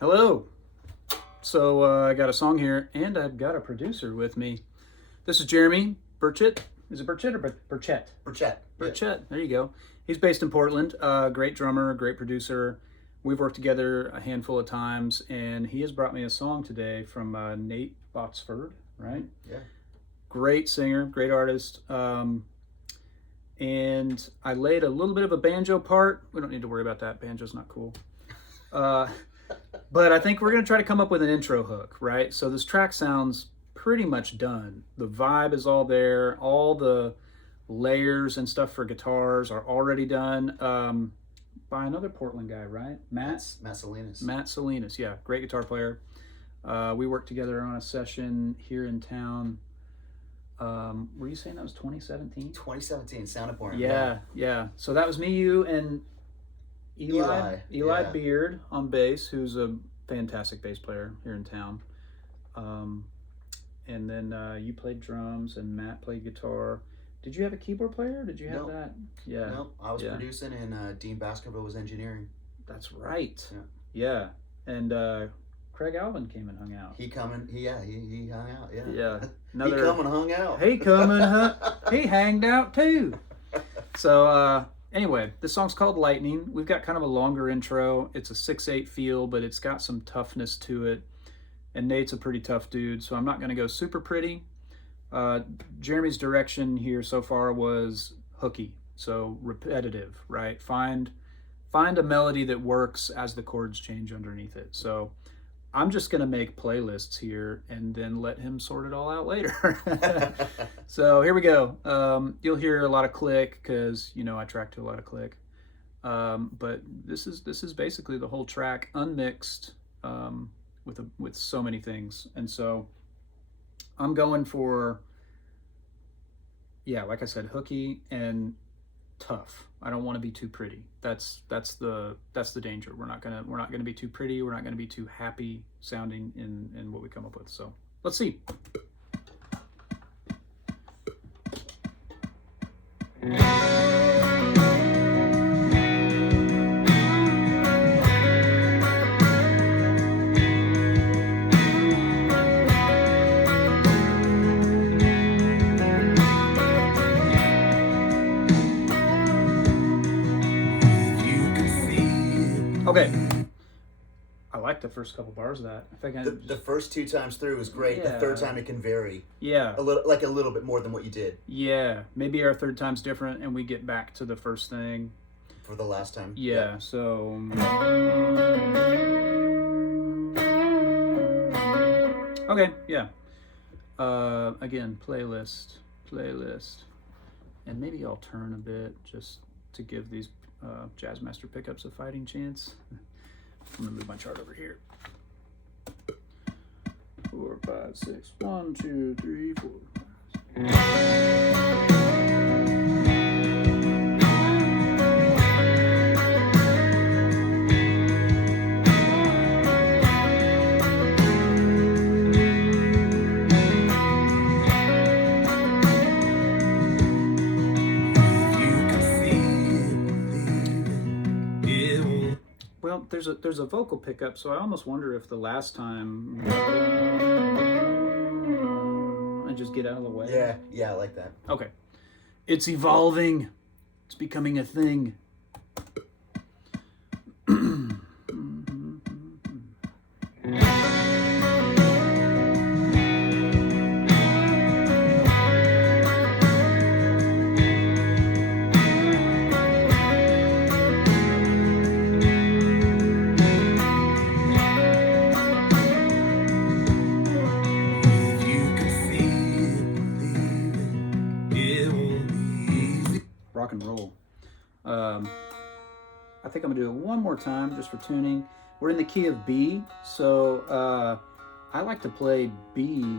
Hello. So I got a song here, and I've got a producer with me. This is Jeramy Burchett. Is it Burchett or Burchett? Burchett. Burchett. Yeah. There you go. He's based in Portland. Great drummer, great producer. We've worked together a handful of times, and he has brought me a song today from Nate Botsford, right? Yeah. Great singer, great artist. And I laid a little bit of a banjo part. We don't need to worry about that. Banjo's not cool. But I think we're going to try to come up with an intro hook, right? So this track sounds pretty much done. The vibe is all there. All the layers and stuff for guitars are already done by another Portland guy, right? Matt Salinas. Matt Salinas, yeah. Great guitar player. We worked together on a session here in town. Were you saying that was 2017? 2017, Sound of Porn. Yeah. So that was me, you, and Eli yeah. Beard on bass, who's a fantastic bass player here in town. And then you played drums and Matt played guitar. Did you have a keyboard player? Did you have that? Yeah. Nope. I was producing and Dean Baskerville was engineering. That's right. Yeah. And Craig Alvin came and hung out. He hung out. Yeah. Yeah. He come and hung out. He hanged out too. So anyway, this song's called Lightning. We've got kind of a longer intro. It's a 6/8 feel, but it's got some toughness to it. And Nate's a pretty tough dude, so I'm not going to go super pretty. Jeramy's direction here so far was hooky, so repetitive, right? Find a melody that works as the chords change underneath it. So I'm just going to make playlists here and then let him sort it all out later. So here we go. You'll hear a lot of click because, I track to a lot of click. But this is basically the whole track unmixed with so many things. And so I'm going for, like I said, hooky and tough. I don't want to be too pretty. That's the danger. We're not gonna be too pretty. We're not gonna be too happy sounding in what we come up with. So let's see. Okay, I like the first couple bars of that. I think the first two times through was great. Yeah. The third time it can vary. Yeah. A little bit more than what you did. Yeah, maybe our third time's different, and we get back to the first thing for the last time. Yeah. So. Okay. Yeah. Again, playlist, and maybe I'll turn a bit just to give these Jazzmaster pickups a fighting chance. I'm gonna move my chart over here. 4, 5, 6. 1, 2, 3, 4. Well, there's a vocal pickup, so I almost wonder if the last time I just get out of the way. Yeah, I like that. Okay. It's evolving. It's becoming a thing. Rock and roll. I think I'm gonna do it one more time just for tuning. We're in the key of B, so I like to play B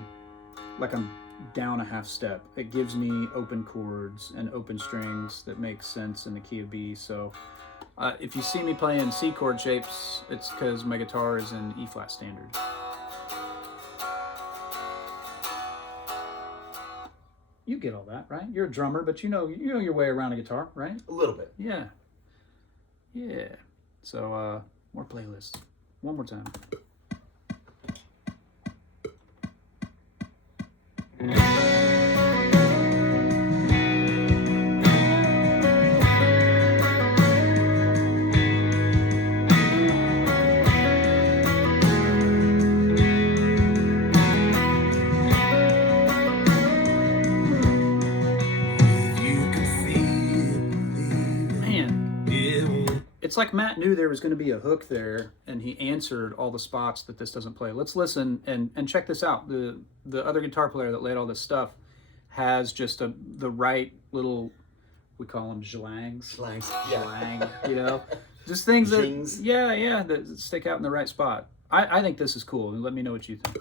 like I'm down a half step. It gives me open chords and open strings that make sense in the key of B. So if you see me playing C chord shapes, it's because my guitar is in E flat standard. You get all that, right? You're a drummer, but you know your way around a guitar, right? A little bit. Yeah. So more playlists. One more time. It's like Matt knew there was going to be a hook there, and he answered all the spots that this doesn't play. Let's listen and check this out. The other guitar player that laid all this stuff has just the right little, we call them zhlangs. Zhlang, you know, just things that that stick out in the right spot. I think this is cool, and let me know what you think.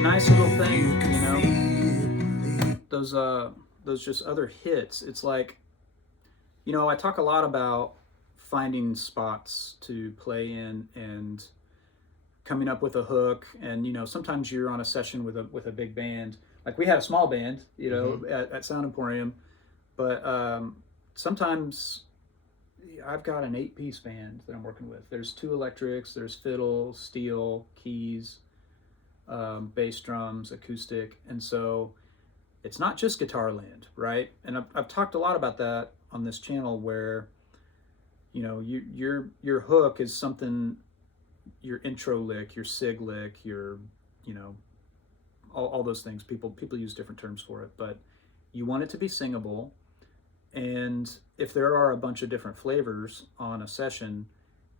Nice little thing, you know, those just other hits. It's like, you know, I talk a lot about finding spots to play in and coming up with a hook, and you know, sometimes you're on a session with a big band, like we had a small band, you know, at Sound Emporium, but sometimes I've got an 8-piece band that I'm working with. There's 2 electrics, there's fiddle, steel, keys, bass drums, acoustic, and so it's not just guitar land, right? And I've talked a lot about that on this channel, where you know your hook is something, your intro lick, your sig lick, your, you know, all those things. People use different terms for it, but you want it to be singable, and if there are a bunch of different flavors on a session,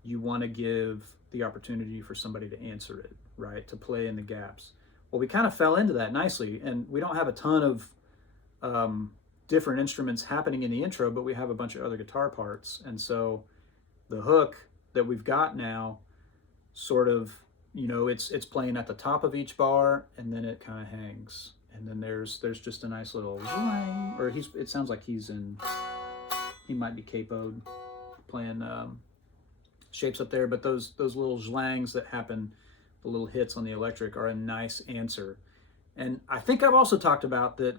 you want to give the opportunity for somebody to answer it, right? To play in the gaps. Well, we kind of fell into that nicely, and we don't have a ton of different instruments happening in the intro, but we have a bunch of other guitar parts. And so the hook that we've got now sort of, you know, it's playing at the top of each bar, and then it kind of hangs. And then there's just a nice little, or it sounds like he might be capoed playing shapes up there, but those little zhlangs that happen, the little hits on the electric, are a nice answer. And I think I've also talked about that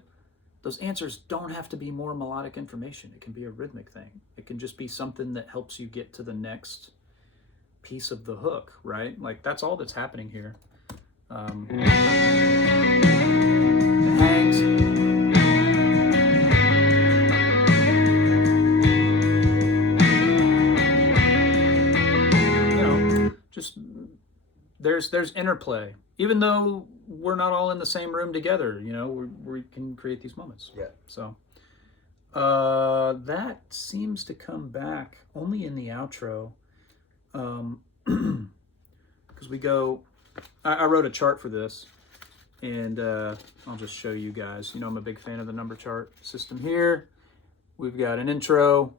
those answers don't have to be more melodic information. It can be a rhythmic thing. It can just be something that helps you get to the next piece of the hook, right? Like, that's all that's happening here. The hangs. You know, just there's interplay. Even though we're not all in the same room together, you know, we can create these moments. Yeah. So that seems to come back only in the outro. Because we go, I wrote a chart for this, and I'll just show you guys. You know, I'm a big fan of the number chart system here. We've got an intro,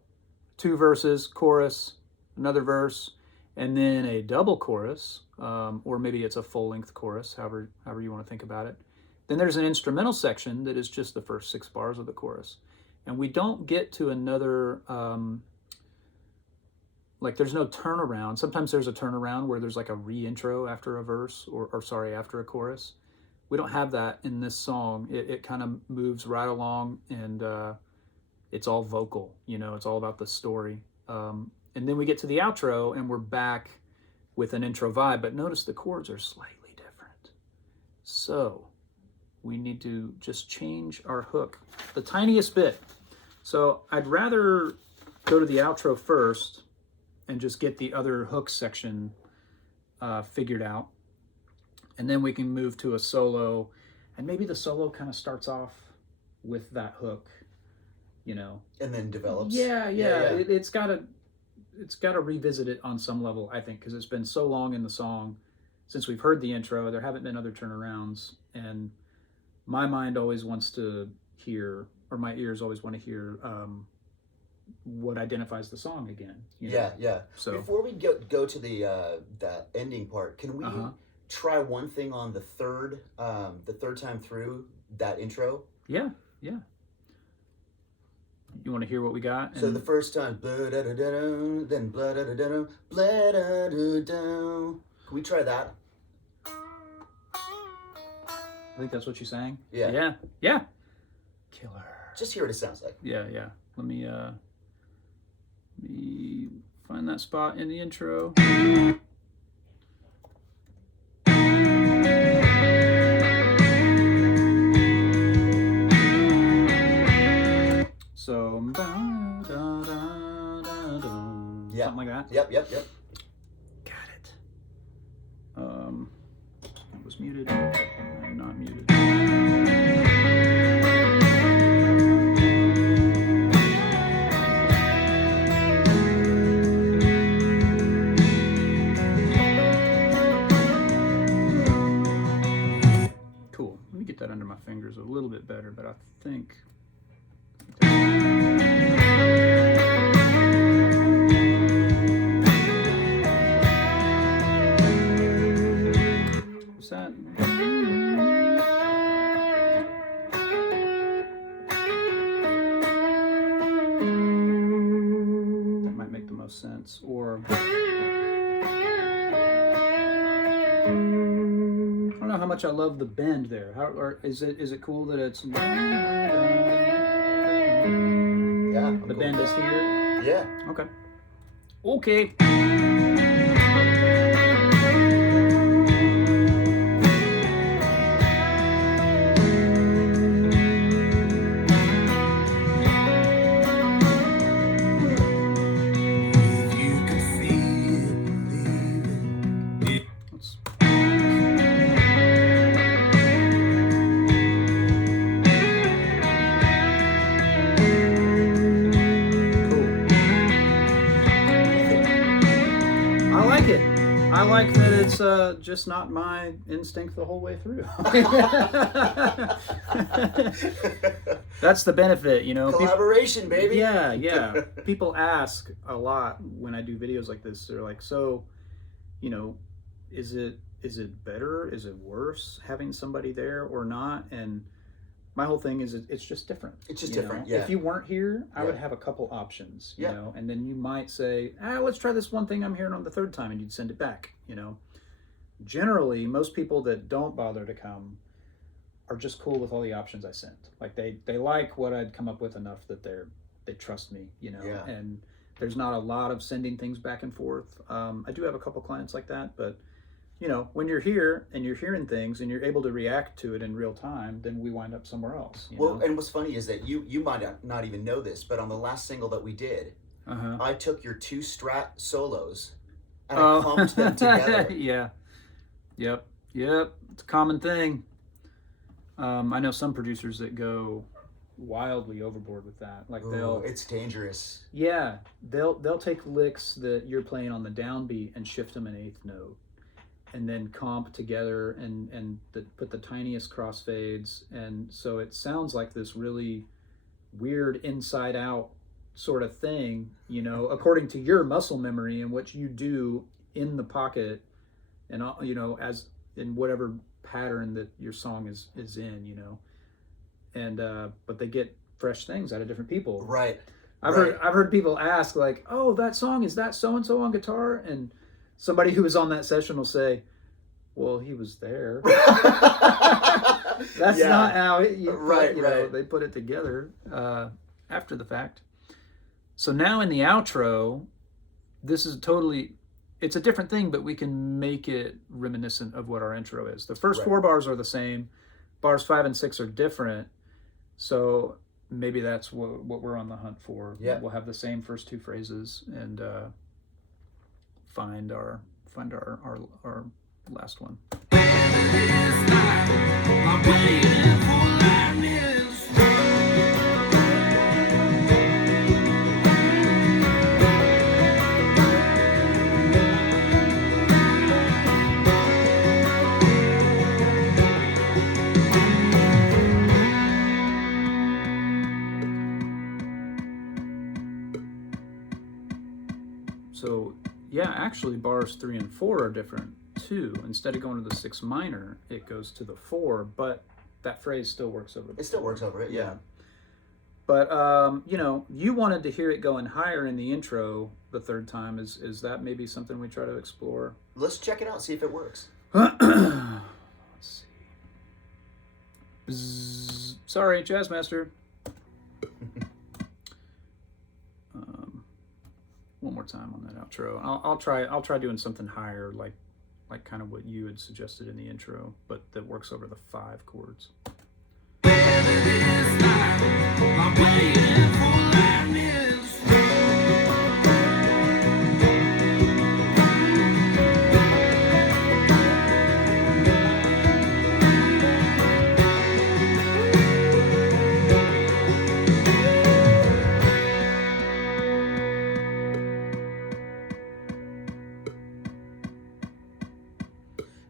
2 verses, chorus, another verse, and then a double chorus, or maybe it's a full-length chorus, however you want to think about it. Then there's an instrumental section that is just the first 6 bars of the chorus. And we don't get to another, like, there's no turnaround. Sometimes there's a turnaround where there's like a re-intro after a verse, or after a chorus. We don't have that in this song. It kind of moves right along, and it's all vocal, you know, it's all about the story. And then we get to the outro, and we're back with an intro vibe, but notice the chords are slightly different. So we need to just change our hook the tiniest bit. So I'd rather go to the outro first and just get the other hook section figured out. And then we can move to a solo, and maybe the solo kind of starts off with that hook, you know. And then develops. Yeah. It's got to revisit it on some level, I think, because it's been so long in the song since we've heard the intro. There haven't been other turnarounds, and my mind always wants to hear, or my ears always want to hear, what identifies the song again. You know? Yeah. So before we go to the that ending part, can we try one thing on the third time through that intro? Yeah. You want to hear what we got? So the first time, blah-da-da-da-da, then blah-da-da-da-da, blah-da-da-da. Can we try that? I think that's what you sang. Yeah. Yeah. Yeah. Killer. Just hear what it sounds like. Yeah, yeah. Let me find that spot in the intro. So, Yeah. something like that. Yep. Got it. It was muted. I'm not muted. Cool. Let me get that under my fingers a little bit better, but I think. What's that? That might make the most sense. Or I don't know how much I love the bend there. How or is it cool that it's Yeah. the bend is here? Yeah. Okay. Okay. Let's I like that it's just not my instinct the whole way through. That's the benefit, you know. Collaboration, baby. Yeah, yeah. People ask a lot when I do videos like this. They're like, so, you know, is it better? Is it worse having somebody there or not? And my whole thing is it's just different. It's just you different, know? yeah. If you weren't here, I would Yeah. have a couple options, you Yeah. know, and then you might say, let's try this one thing I'm hearing on the third time, and you'd send it back, you know. Generally, most people that don't bother to come are just cool with all the options I sent. Like they like what I'd come up with enough that they trust me, you know, Yeah. and there's not a lot of sending things back and forth. I do have a couple clients like that, but you know, when you're here and you're hearing things and you're able to react to it in real time, then we wind up somewhere else. You Well, know? and what's funny is that you might not even know this, but on the last single that we did, I took your two Strat solos and I clumped them together. Yeah. Yep. It's a common thing. I know some producers that go wildly overboard with that. Like Ooh, it's dangerous. they'll take licks that you're playing on the downbeat and shift them an eighth note, and then comp together and put the tiniest crossfades, and so it sounds like this really weird inside out sort of thing, you know, according to your muscle memory and what you do in the pocket, and you know, as in whatever pattern that your song is in, you know, and but they get fresh things out of different people. Right. I've heard people ask like, oh, that song, is that so and so on guitar? And somebody who was on that session will say, well, he was there. That's not how they put it together after the fact. So now in the outro, this is it's a different thing, but we can make it reminiscent of what our intro is. The first 4 bars are the same. Bars 5 and 6 are different. So maybe that's what we're on the hunt for. Yeah. We'll have the same first 2 phrases and find our last one. So yeah, actually bars 3 and 4 are different too. Instead of going to the 6 minor, it goes to the 4, but that phrase still works over it. It still works over it, yeah. But you know, you wanted to hear it going higher in the intro the third time. Is that maybe something we try to explore? Let's check it out, see if it works. Let's see. Bzzz. Sorry, Jazzmaster. One more time on that outro. I'll try doing something higher, like kind of what you had suggested in the intro, but that works over the 5 chords.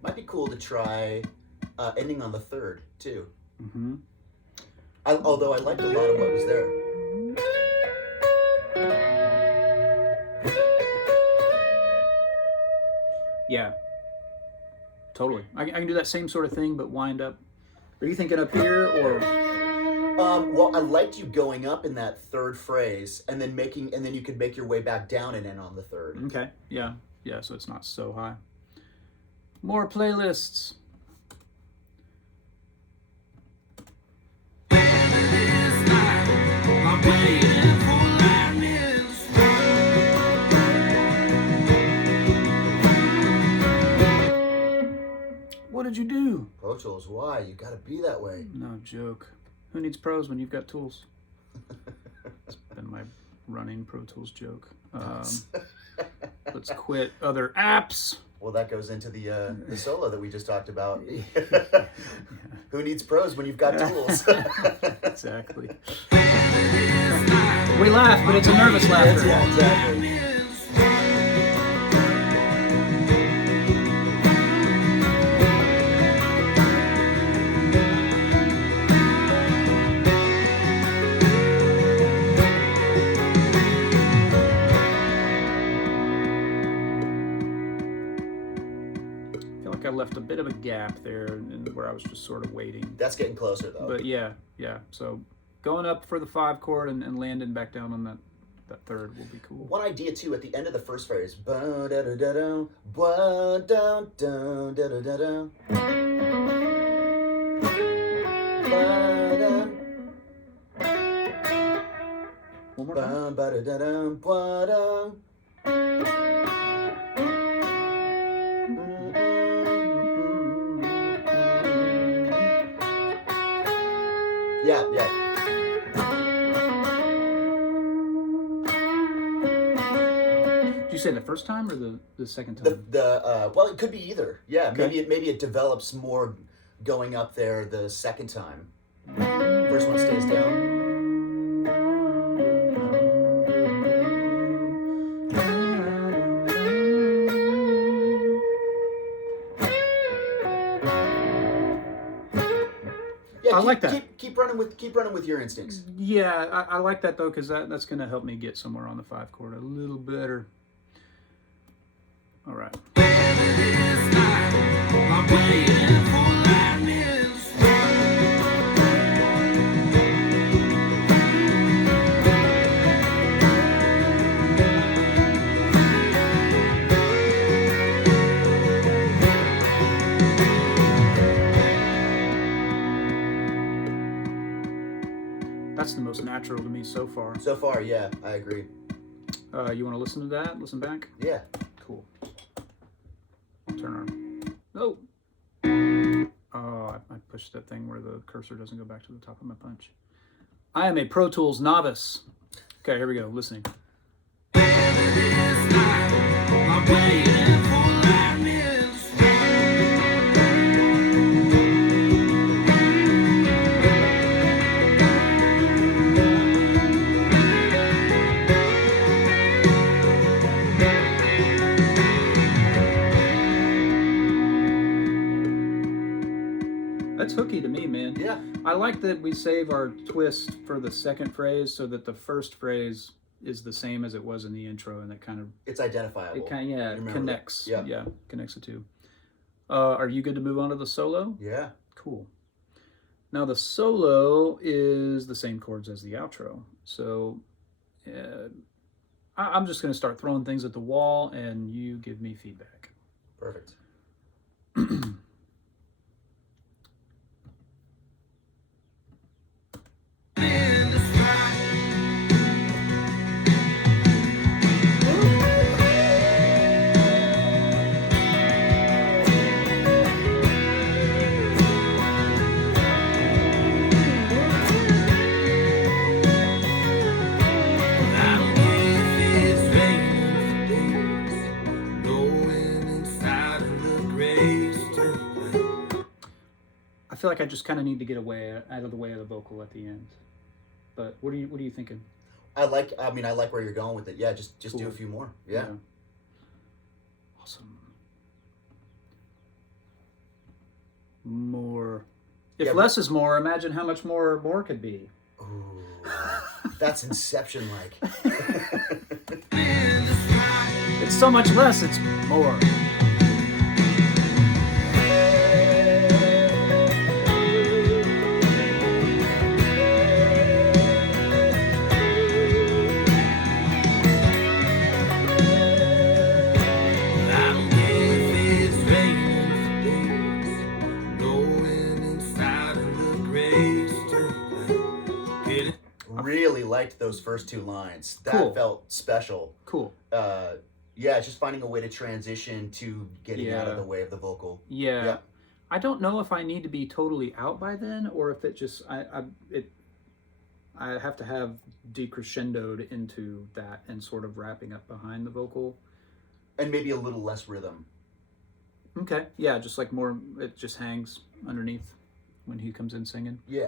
Might be cool to try ending on the 3rd too. Mm-hmm. Although I liked a lot of what was there. Yeah, totally. I can do that same sort of thing, but wind up. Are you thinking up here or? Well, I liked you going up in that 3rd phrase, and then you could make your way back down and end on the 3rd. Okay. Yeah. So it's not so high. More playlists. What did you do? Pro Tools, why? You gotta be that way. No joke. Who needs pros when you've got tools? It's been my running Pro Tools joke. Let's quit other apps. Well, that goes into the solo that we just talked about. Who needs pros when you've got tools? Exactly. We laugh, but it's a nervous laughter. Yeah, exactly. I left a bit of a gap there and where I was just sort of waiting. That's getting closer though. But yeah. So going up for the 5 chord and landing back down on that 3rd will be cool. One idea too at the end of the first phrase. One more time. Yeah. Did you say the first time or the second time? Well, it could be either. Yeah, Okay. maybe it develops more going up there the second time. First one stays down. I like that. Keep running with your instincts. Yeah, I like that though, because that's going to help me get somewhere on the 5 chord a little better. All right. That's the most natural to me so far. So far, yeah, I agree. You want to listen to that? Listen back? Yeah. Cool. Turn on. Oh! Oh, I pushed that thing where the cursor doesn't go back to the top of my punch. I am a Pro Tools novice. Okay, here we go. Listening. That's hooky to me, man. Yeah. I like that we save our twist for the second phrase so that the first phrase is the same as it was in the intro, and that kind of... It's identifiable. It kind of, connects. Yeah. Connects the two. Are you good to move on to the solo? Yeah. Cool. Now the solo is the same chords as the outro. So I'm just going to start throwing things at the wall and you give me feedback. Perfect. I feel like I just kind of need to get away out of the way of the vocal at the end. But what are you thinking? I like where you're going with it. Yeah, just Cool. do a few more. Yeah. Awesome. More. If Yeah, less is more, imagine how much more could be. Ooh, that's Inception-like. It's so much less, it's more. Really liked those first two lines. That Cool. felt special. Cool. Yeah, just finding a way to transition to getting out of the way of the vocal. Yeah. Yeah. I don't know if I need to be totally out by then or if it just I have to have decrescendoed into that and sort of wrapping up behind the vocal. And maybe a little less rhythm. Okay. Yeah, just like more it just hangs underneath when he comes in singing. Yeah.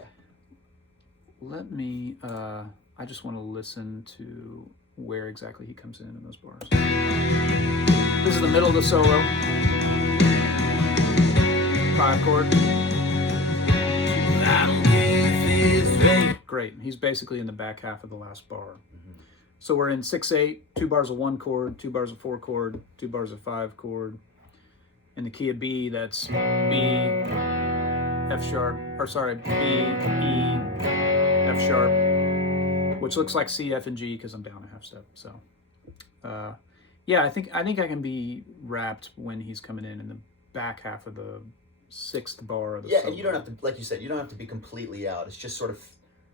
Let me I just want to listen to where exactly he comes in those bars. This is the middle of the solo. 5 chord. Great. He's basically in the back half of the last bar. Mm-hmm. So we're in 6/8, 2 bars of 1 chord, 2 bars of 4 chord, 2 bars of 5 chord. In the key of B, that's B, F sharp, or sorry, B, E, F sharp, which looks like C, F, and G because I'm down a half step. So, yeah, I think I can be wrapped when he's coming in the back half of the 6th bar of the Yeah, solo. and you don't have to, like you said, you don't have to be completely out. It's just sort of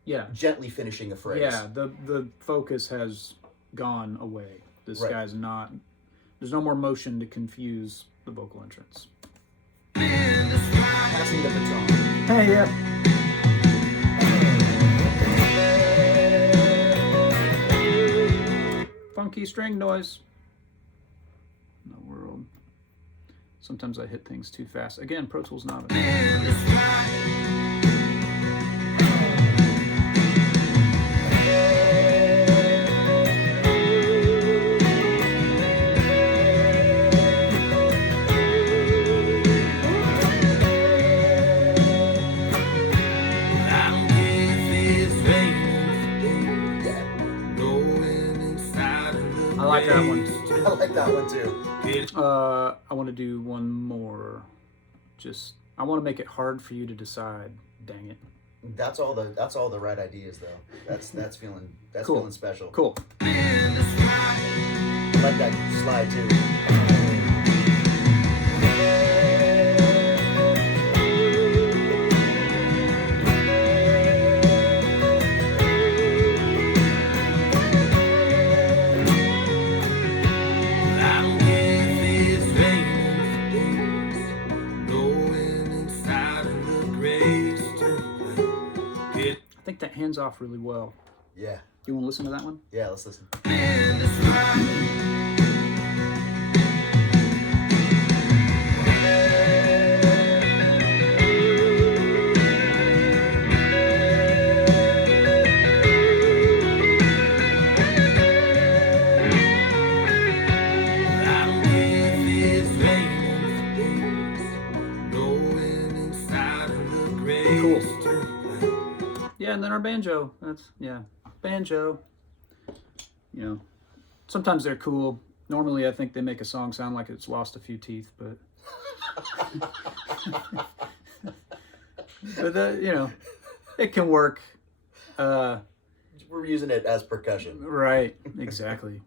Yeah, gently finishing a phrase. yeah. The focus has gone away. This Right. guy's not. There's no more motion to confuse the vocal entrance. Passing the baton. Hey, yeah. Funky string noise. In the world. Sometimes I hit things too fast. Again, Pro Tools novice. I like that one. I like that one too. I want to do one more. I want to make it hard for you to decide. Dang it. That's all the right ideas though. That's feeling Cool. feeling special. Cool. I like that slide too. I think that hands off really well. Yeah. You want to listen to that one? Yeah, let's listen. Cool. Yeah, and then our banjo. Banjo. You know, sometimes they're cool. Normally, I think they make a song sound like it's lost a few teeth, but But you know, it can work. We're using it as percussion. Right. Exactly.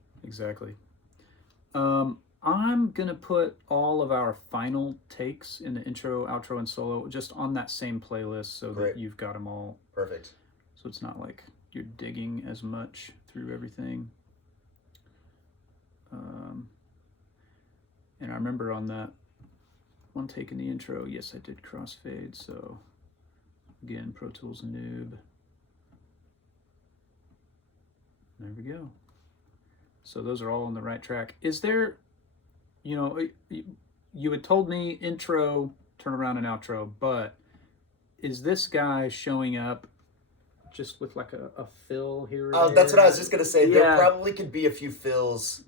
I'm gonna put all of our final takes in the intro, outro, and solo just on that same playlist, so that you've got them all. Perfect. So it's not like you're digging as much through everything. And I remember on that one take in the intro, yes, I did crossfade. So again, Pro Tools noob. There we go. So those are all on the right track. Is there, you know, you had told me intro, turn around, and outro, but is this guy showing up just with like a fill here? Oh, that's what I was just gonna say. Yeah. There probably could be a few fills.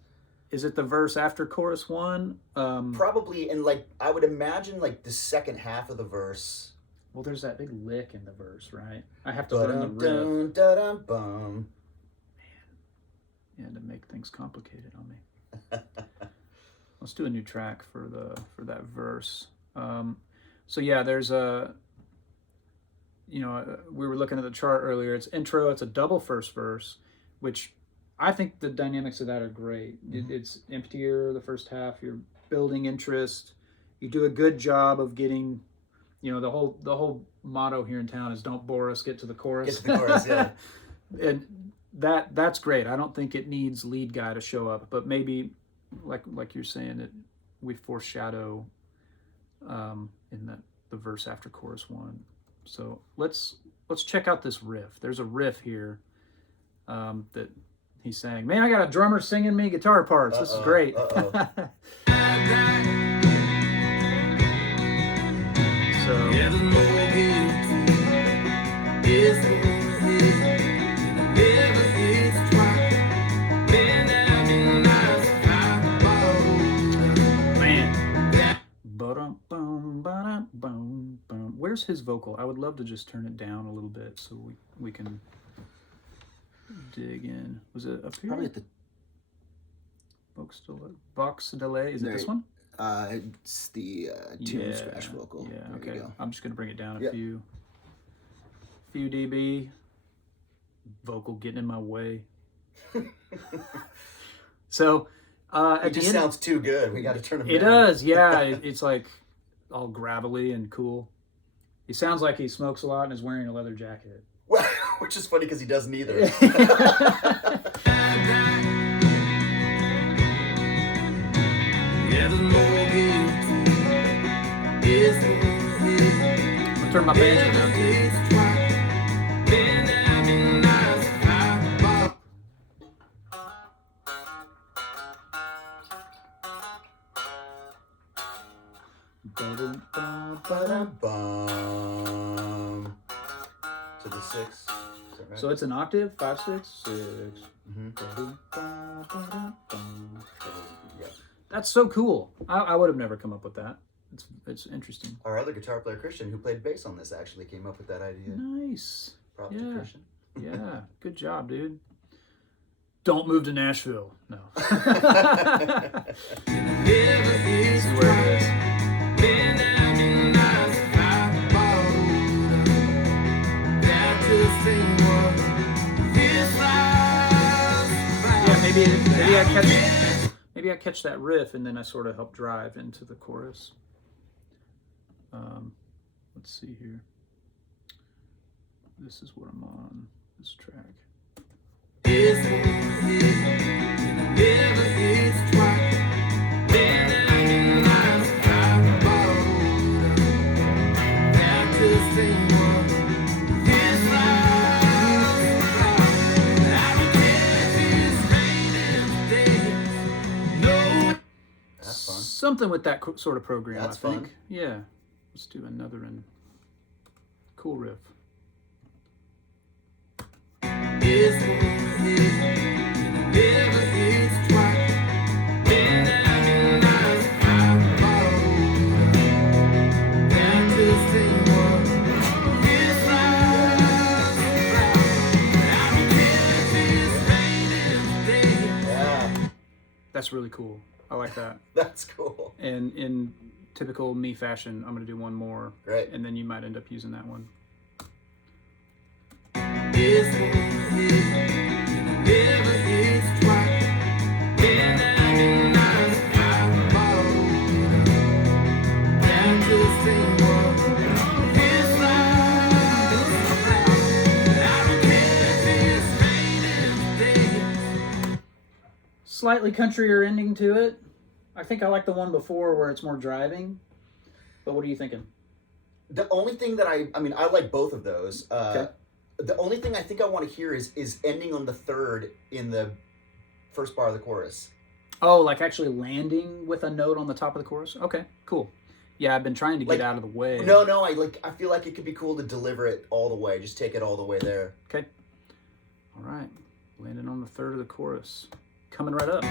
Is it the verse after chorus one? Probably, and like I would imagine, like the second half of the verse. Well, there's that big lick in the verse, right? I have to learn the riff. Man, yeah, to make things complicated on me. Let's do a new track for that verse. So yeah, there's a. You know, we were looking at the chart earlier. It's intro. It's a double first verse, which I think the dynamics of that are great. Mm-hmm. It's emptier the first half. You're building interest. You do a good job of getting, you know, the whole motto here in town is "Don't bore us, get to the chorus." Get to the chorus, yeah. And that's great. I don't think it needs lead guy to show up, but maybe, like you're saying, that we foreshadow in the verse after chorus one. So let's check out this riff. There's a riff here that he's saying. Man, I got a drummer singing me guitar parts. This is great. Where's his vocal? I would love to just turn it down a little bit so we can dig in. Was it up here? Probably at the box delay. Is it this one? It's the tune scratch vocal. Yeah. There Okay. you go. I'm just gonna bring it down a few dB. Vocal getting in my way. So it just sounds too good. We got to turn him down. It does. Yeah. It's like all gravelly and cool. He sounds like he smokes a lot and is wearing a leather jacket. Well, which is funny because he doesn't either. I'll turn my banjo down too. To the 6. Right? So it's an octave, 5, 6, 6. Mm-hmm. Yeah. That's so cool. I would have never come up with that. It's interesting. Our other guitar player, Christian, who played bass on this, actually came up with that idea. Nice. Props to Christian. Yeah. Good job, dude. Don't move to Nashville. No. See where it is. Yeah, maybe I catch that riff and then I sort of help drive into the chorus. Let's see here. This is what I'm on, this track. Something with that sort of program, That's I think. fun. Yeah. Let's do another and cool riff. That's really cool. I like that. That's cool. And in typical me fashion, I'm going to do one more. Great. And then you might end up using that one. Slightly countryer ending to it. I think I like the one before where it's more driving. But what are you thinking? The only thing that I like both of those. Okay. The only thing I think I want to hear is ending on the third in the first bar of the chorus. Oh, like actually landing with a note on the top of the chorus? Okay, cool. Yeah, I've been trying to get out of the way. No, I feel like it could be cool to deliver it all the way. Just take it all the way there. Okay. All right. Landing on the third of the chorus. Coming right up.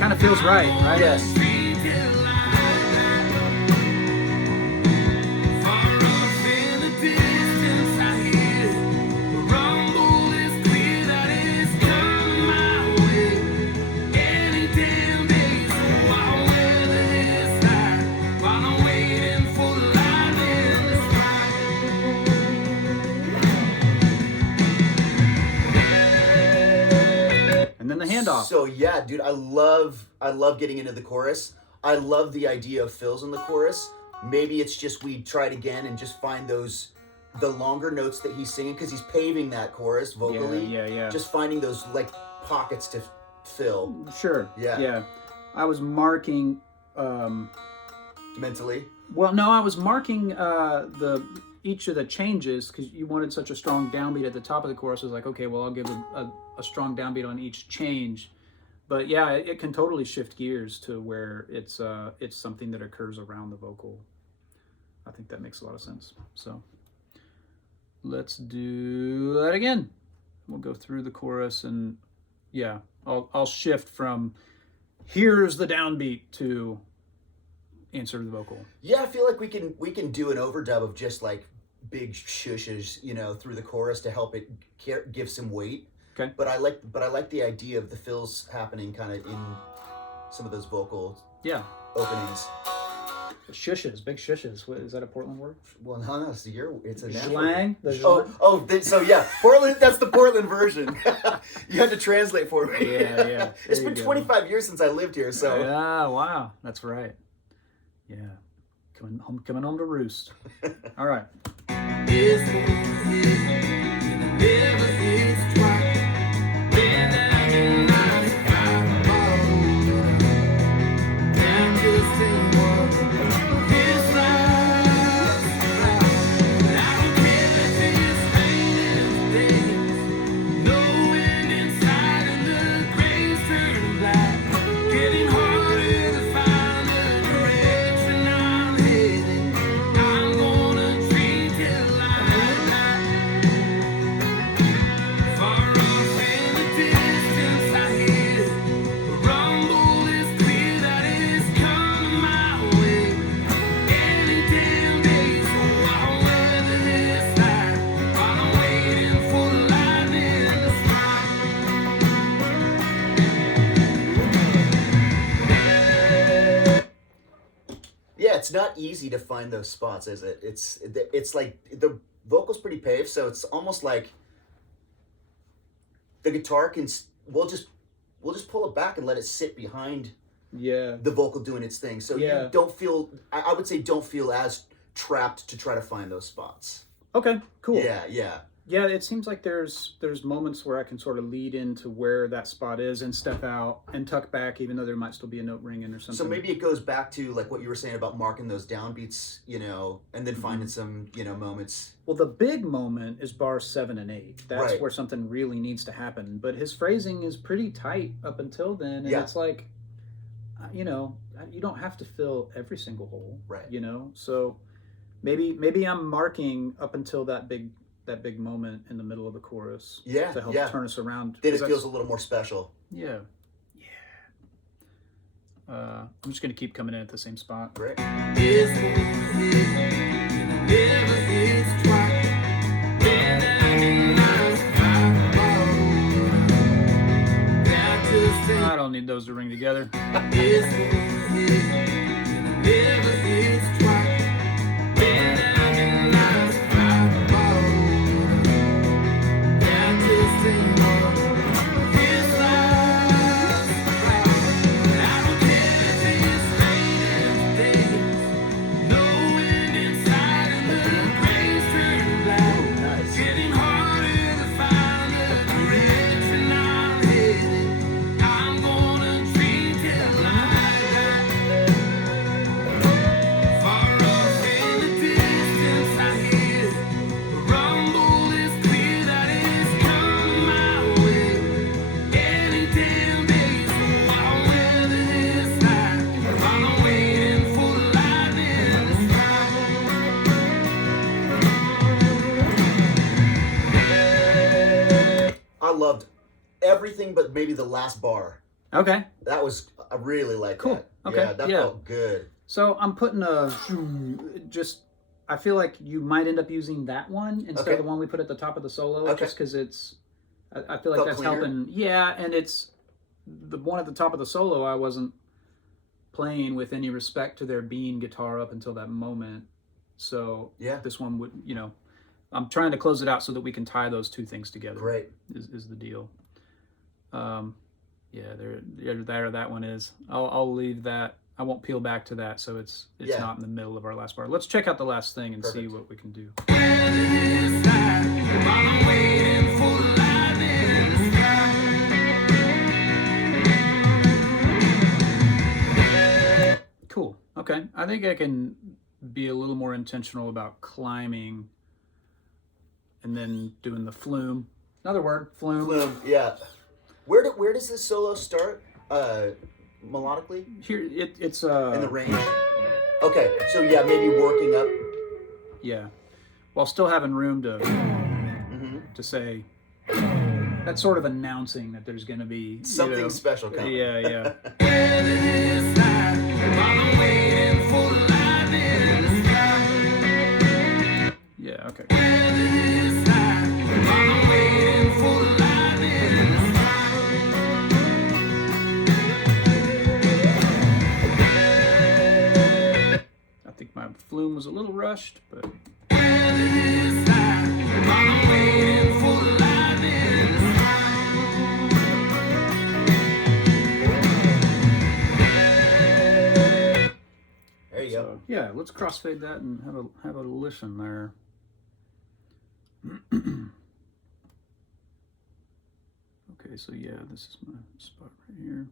Kind of feels right? Yes. Handoff. So yeah, dude, I love getting into the chorus. I love the idea of fills in the chorus. Maybe it's just we try it again and just find the longer notes that he's singing because he's paving that chorus vocally. Yeah. Just finding those like pockets to fill. Sure. Yeah. I was marking mentally. Well, no, I was marking each of the changes because you wanted such a strong downbeat at the top of the chorus. I was like, okay, well, I'll give a strong downbeat on each change. But yeah, it can totally shift gears to where it's something that occurs around the vocal. I think that makes a lot of sense. So let's do that again. We'll go through the chorus and yeah, I'll shift from here's the downbeat to answer the vocal. Yeah, I feel like we can do an overdub of just like big shushes, through the chorus to help it give some weight. Okay. But I like the idea of the fills happening kind of in some of those vocal openings. Shushes, big shushes. What, is that a Portland word? Well, no, it's a Schlang. Portland. That's the Portland version. You had to translate for me. Yeah. It's been 25 years since I lived here, so. Yeah, wow, that's right. Yeah, coming home to roost. All right. It's not easy to find those spots, is it? It's like the vocal's pretty paved, so it's almost like the guitar we'll just pull it back and let it sit behind the vocal doing its thing. So you don't feel, I would say, don't feel as trapped to try to find those spots. Okay, cool. Yeah, it seems like there's moments where I can sort of lead into where that spot is and step out and tuck back, even though there might still be a note ringing or something. So maybe it goes back to like what you were saying about marking those downbeats, and then finding some, moments. Well, the big moment is bars 7 and 8. That's where something really needs to happen. But his phrasing is pretty tight up until then, and it's like, you don't have to fill every single hole, right? So maybe I'm marking up until that big moment in the middle of the chorus. Yeah, To help yeah. turn us around. Then it feels a little more special. Yeah. I'm just gonna keep coming in at the same spot. Great. I don't need those to ring together. I loved everything but maybe the last bar. Okay. That was, I really like Cool. that. Okay. Yeah, that felt good. So I'm putting I feel like you might end up using that one instead of the one we put at the top of the solo, just because I feel like Felt that's cleaner. helping. Yeah, and it's the one at the top of the solo. I wasn't playing with any respect to there being guitar up until that moment. So Yeah. this one would, I'm trying to close it out so that we can tie those two things together. Great. Is the deal. Yeah, there that one is. I'll leave that. I won't peel back to that, so it's not in the middle of our last bar. Let's check out the last thing and see what we can do. Cool. Okay. I think I can be a little more intentional about climbing and then doing the flume. Another word, flume. Flume, yeah. Where does this solo start? Melodically? Here it's In the range. Okay, so yeah, maybe working up. Yeah. While still having room to to say that's sort of announcing that there's gonna be Something special coming. Yeah. Yeah, okay. I think my flume was a little rushed, but There you go. so, yeah, let's crossfade that and have a listen there. Okay, so yeah, this is my spot right here.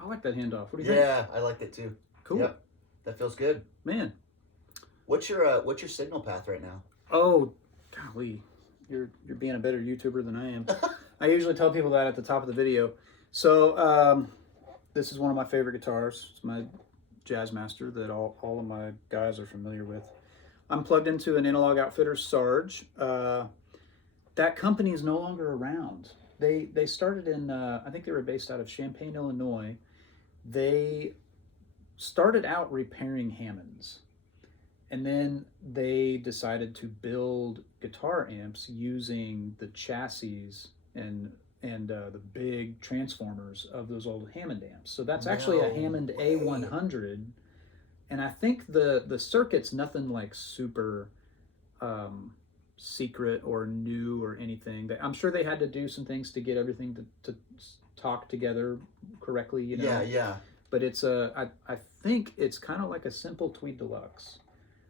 I like that handoff. What do you think? Yeah, I liked it too. Cool. Yep, that feels good. Man. What's your signal path right now? Oh, golly. You're being a better YouTuber than I am. I usually tell people that at the top of the video. So, this is one of my favorite guitars. It's my Jazzmaster that all of my guys are familiar with. I'm plugged into an Analog Outfitter Sarge. That company is no longer around. They started in, I think they were based out of Champaign, Illinois. They started out repairing Hammonds. And then they decided to build guitar amps using the chassis and the big transformers of those old Hammond amps. So that's actually a Hammond A100. And I think the circuit's nothing like super secret or new or anything. I'm sure they had to do some things to get everything to talk together correctly, you know. Yeah. But it's I think it's kind of like a simple Tweed Deluxe.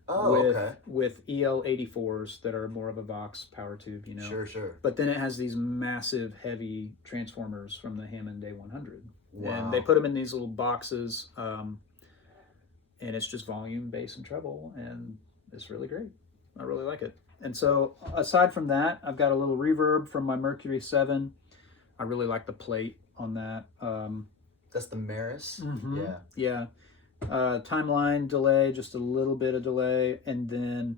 Oh, okay. With EL84s that are more of a Vox power tube, you know. Sure. But then it has these massive, heavy transformers from the Hammond A100. Wow. And they put them in these little boxes. and it's just volume, bass, and treble, and it's really great. I really like it. And so aside from that, I've got a little reverb from my Mercury 7. I really like the plate on that. That's the Maris. Mm-hmm. Yeah. Yeah. Timeline delay, just a little bit of delay, and then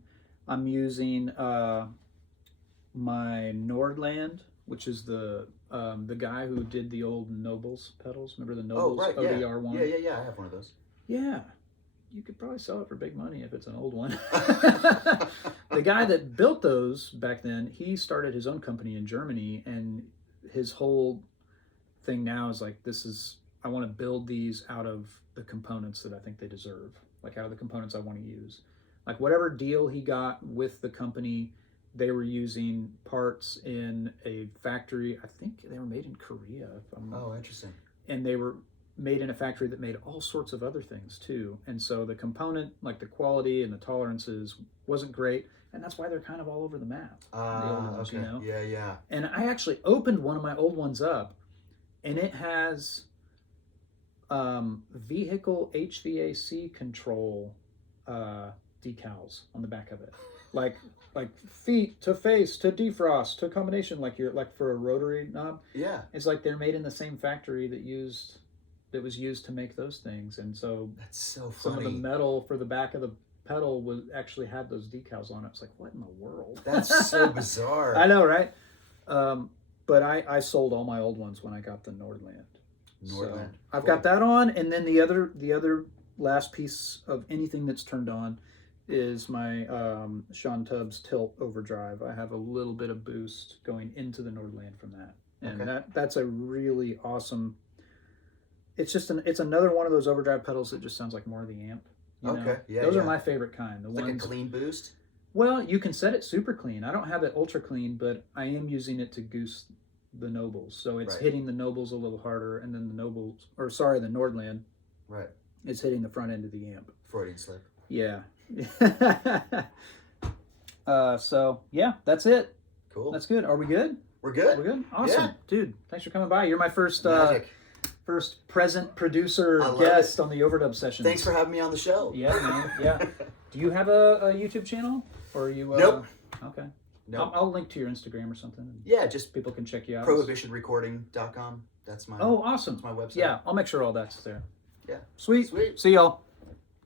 I'm using my Nordland, which is the guy who did the old Nobles pedals. Remember the Nobles ODR1? Yeah. I have one of those. Yeah. You could probably sell it for big money if it's an old one. The guy that built those back then, he started his own company in Germany, and his whole thing now is like, I want to build these out of the components that I think they deserve, like out of the components I want to use. Like whatever deal he got with the company, they were using parts in a factory. I think they were made in Korea. Oh, interesting. And they were made in a factory that made all sorts of other things too. And so the component, like the quality and the tolerances, wasn't great. And that's why they're kind of all over the map. The old ones, okay. you know? Yeah. And I actually opened one of my old ones up, and it has vehicle HVAC control decals on the back of it. Like feet to face to defrost to combination, like for a rotary knob. Yeah. It's like they're made in the same factory that was used to make those things. And so that's so funny. Some of the metal for the back of the pedal actually had those decals on it. It's like, what in the world? That's so bizarre. I know, right? But I sold all my old ones when I got the Nordland. So I've got that on, and then the other last piece of anything that's turned on is my Sean Tubbs Tilt Overdrive. I have a little bit of boost going into the Nordland from that, and that's a really awesome. It's another one of those overdrive pedals that just sounds like more of the amp. You know? Those are my favorite kind. The like a clean boost? Well, you can set it super clean. I don't have it ultra clean, but I am using it to goose the Nobles. So it's hitting the Nobles a little harder, and then the Nordland. Right. Is hitting the front end of the amp. Freudian slip. Yeah. So, yeah, that's it. Cool. That's good. Are we good? We're good. We're good? Awesome. Yeah. Dude, thanks for coming by. You're my first present producer guest on the Overdub Sessions. Thanks for having me on the show. Yeah, man. Yeah. Do you have a YouTube channel? Or are you... Nope. Okay. Nope. I'll link to your Instagram or something. Yeah, just people can check you out. Prohibitionrecording.com. That's my... Oh, awesome. That's my website. Yeah, I'll make sure all that's there. Yeah. Sweet. See y'all.